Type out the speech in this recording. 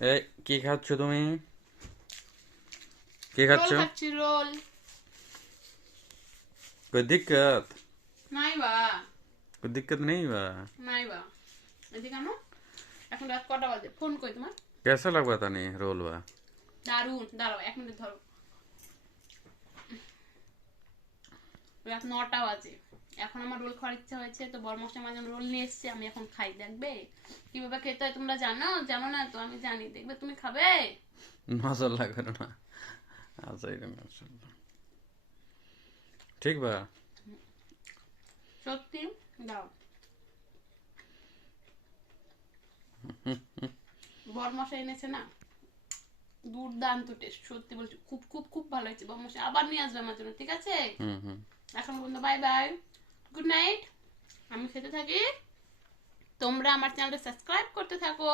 এ কি খাচ্ছ তুমি? কি খাচ্ছ? রোল খাচ্ছি রোল। कोई दिक्कत? নাই বা। कोई दिक्कत नहीं बा? নাই বা। এদিকে আনো। এখন রাত কটা বাজে? ফোন কই তোমার? कैसा लगा था नहीं रोल बा? দারুন, দাঁড়াও 1 মিনিট ধরো। রাত 9টা বাজে। এখন আমার রোল খাওয়ার ইচ্ছা হয়েছে, তো বড়মশাই আমার জন্য রোল নিয়ে এসেছে, আমি এখন খাই। দেখবে কিভাবে খেতে হয়? তোমরা জানো? জানো না তো? আমি জানি। দেখবে তুমি খাবে? मसाला करो ना। ऐसा ही रहना चलो। ठीक बा? সত্যি? দাও। বড়মশাই এনেছে না, দুর্দান্ত টেস্ট, সত্যি বলছি। খুব খুব খুব ভালো হয়েছে। বড়মশাই আবার নিয়ে আসবে আমার জন্য, ঠিক আছে? हम्म। এখন পর্যন্ত বাই বাই, গুড নাইট। আমি খেতে থাকি, তোমরা আমার চ্যানেলটা সাবস্ক্রাইব করতে থাকো।